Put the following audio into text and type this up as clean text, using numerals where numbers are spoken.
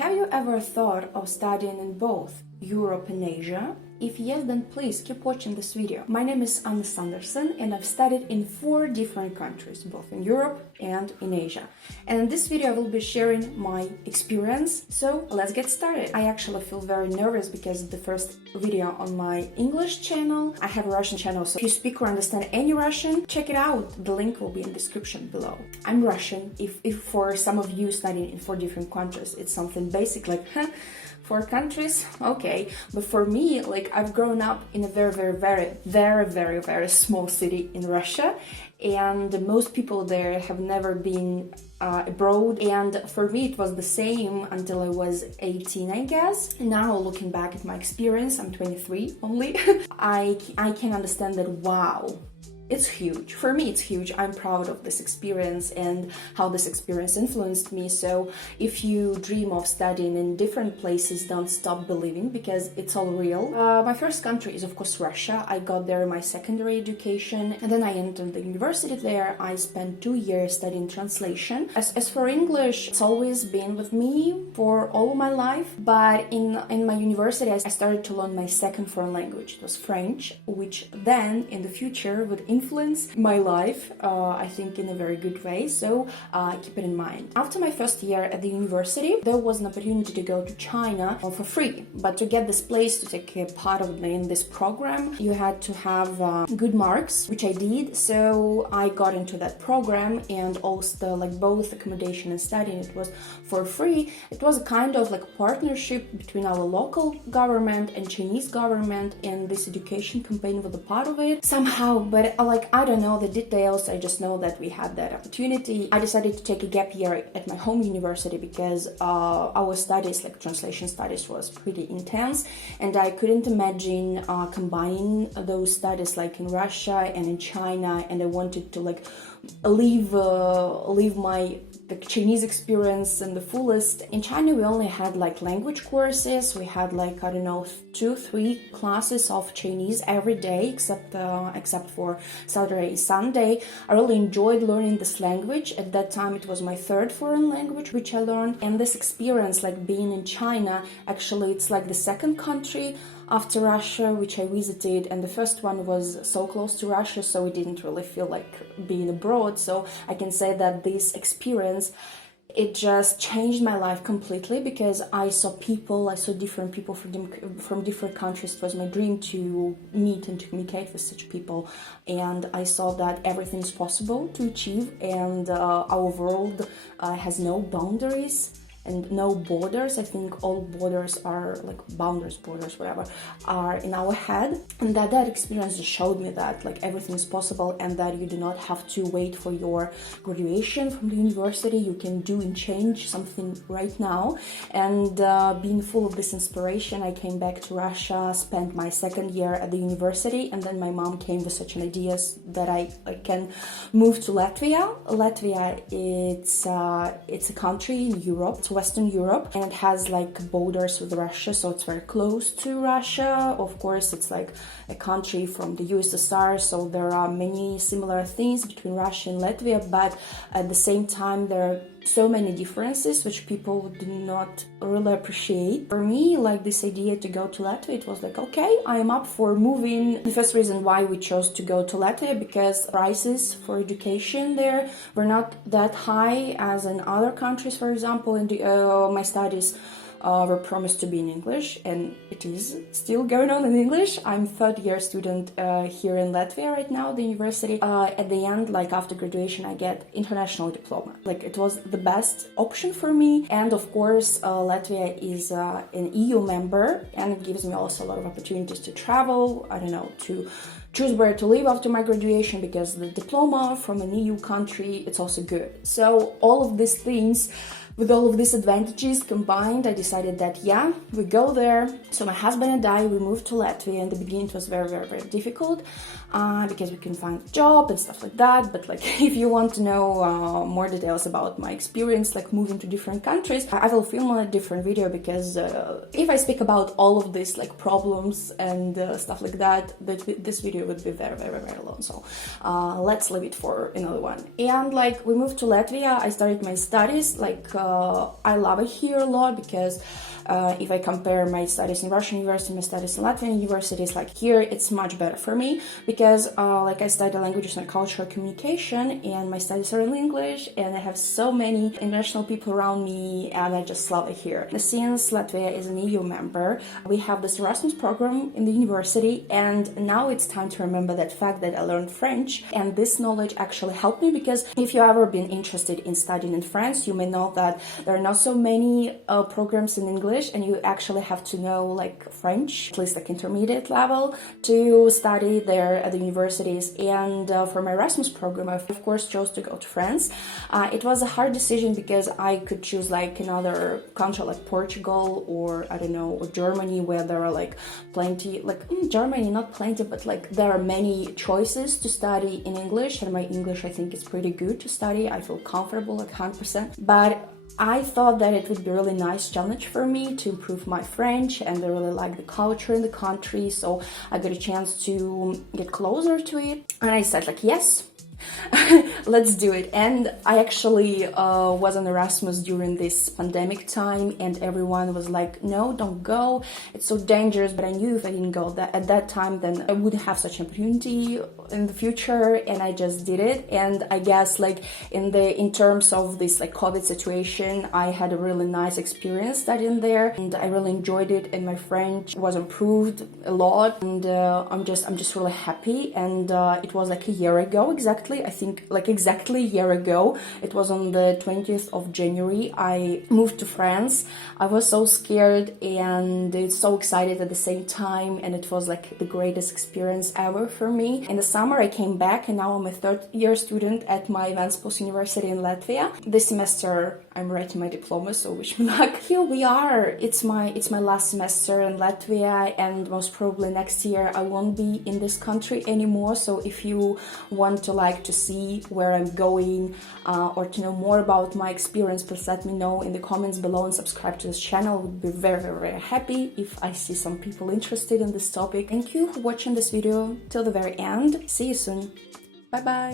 Have you ever thought of studying in both Europe and Asia? If yes, then please keep watching this video. My name is Anna Sanderson and I've studied in 4 different countries, both in Europe and in Asia. And in this video I will be sharing my experience, so let's get started. I actually feel very nervous because it's the first video on my English channel. I have a Russian channel, so if you speak or understand any Russian, check it out. The link will be in the description below. I'm Russian. If for some of you studying in 4 different countries, it's something basic like, 4 countries, okay, but for me, like, I've grown up in a very small city in Russia, and most people there have never been abroad, and for me it was the same until I was 18, I guess. Now looking back at my experience, I'm 23 only, I can understand that, wow, it's huge. For me, it's huge. I'm proud of this experience and how this experience influenced me. So if you dream of studying in different places, don't stop believing, because it's all real. My first country is, of course, Russia. I got there my secondary education, and then I entered the university there. I spent 2 years studying translation. As for English, it's always been with me for all my life. But in my university, I started to learn my second foreign language. It was French, which then in the future would influence my life, I think, in a very good way, so keep it in mind. After my first year at the university, there was an opportunity to go to China for free, but to get this place, to take a part of in this program, you had to have good marks, which I did, so I got into that program, and also like both accommodation and studying, it was for free. It was a kind of like partnership between our local government and Chinese government, and this education campaign was a part of it somehow, but I don't know the details. I just know that we had that opportunity. I decided to take a gap year at my home university because our studies, like translation studies, was pretty intense, and I couldn't imagine combining those studies like in Russia and in China, and I wanted to like leave my Chinese experience in the fullest. In China, we only had like language courses. We had like, I don't know, 2-3 classes of Chinese every day, except for Saturday, Sunday. I really enjoyed learning this language. At that time, it was my 3rd foreign language, which I learned. And this experience, like being in China, actually, it's like the 2nd country after Russia, which I visited, and the first one was so close to Russia, so it didn't really feel like being abroad. So I can say that this experience, it just changed my life completely, because I saw different people from different countries. It was my dream to meet and to communicate with such people, and I saw that everything is possible to achieve, and our world has no boundaries and no borders. I think all borders are like borders, whatever, are in our head, and that experience just showed me that like everything is possible, and that you do not have to wait for your graduation from the university. You can do and change something right now. And being full of this inspiration, I came back to Russia, spent my 2nd year at the university, and then my mom came with such an idea that I can move to Latvia. Latvia, it's a country in Europe. It's Western Europe, and it has like borders with Russia, so it's very close to Russia. Of course, it's like a country from the USSR, so there are many similar things between Russia and Latvia, but at the same time there are so many differences which people do not really appreciate. For me, like this idea to go to Latvia, it was like, okay, I'm up for moving. The first reason why we chose to go to Latvia, because prices for education there were not that high as in other countries. For example, in my studies were promised to be in English, and it is still going on in English. I'm 3rd year student here in Latvia right now, the university. At the end, like after graduation, I get international diploma. Like it was the best option for me, and of course Latvia is an EU member, and it gives me also a lot of opportunities to travel, I don't know, to choose where to live after my graduation, because the diploma from an EU country, it's also good. So all of these things, with all of these advantages combined, I decided that, yeah, we go there. So my husband and I, we moved to Latvia. In the beginning, it was very difficult because we couldn't find a job and stuff like that. But like, if you want to know more details about my experience, like moving to different countries, I will film on a different video, because if I speak about all of this, like problems and stuff like that, this video would be very long. So let's leave it for another one. And like, we moved to Latvia. I started my studies like I love it here a lot because if I compare my studies in Russian university, my studies in Latvian universities, like here, it's much better for me because like I study languages and cultural communication, and my studies are in English, and I have so many international people around me, and I just love it here. Since Latvia is an EU member, we have this Erasmus program in the university, and now it's time to remember that fact that I learned French, and this knowledge actually helped me because if you've ever been interested in studying in France, you may know that there are not so many programs in English, and you actually have to know like French, at least like intermediate level, to study there at the universities. And for my Erasmus program, I of course chose to go to France. It was a hard decision because I could choose like another country like Portugal or I don't know, or Germany, where there are like plenty, like Germany, not plenty, but like there are many choices to study in English, and my English I think is pretty good to study. I feel comfortable like 100%. But I thought that it would be a really nice challenge for me to improve my French, and I really like the culture in the country, so I got a chance to get closer to it, and I said like, yes, let's do it. And I actually was on Erasmus during this pandemic time, and everyone was like, no, don't go, it's so dangerous. But I knew if I didn't go at that time, then I wouldn't have such an opportunity in the future, and I just did it. And I guess like in terms of this like COVID situation, I had a really nice experience studying there, and I really enjoyed it, and my French was improved a lot, and I'm just really happy. And it was like a year ago exactly, I think like exactly a year ago. It was on the 20th of January. I moved to France. I was so scared and so excited at the same time, and it was like the greatest experience ever for me. In the summer I came back, and now I'm a third year student at my Erasmus University in Latvia. This semester I'm writing my diploma, so wish me luck. Here we are. It's my last semester in Latvia, and most probably next year I won't be in this country anymore. So if you want to like to see where I'm going or to know more about my experience, please let me know in the comments below and subscribe to this channel. I would be very, very happy if I see some people interested in this topic. Thank you for watching this video till the very end. See you soon. Bye bye.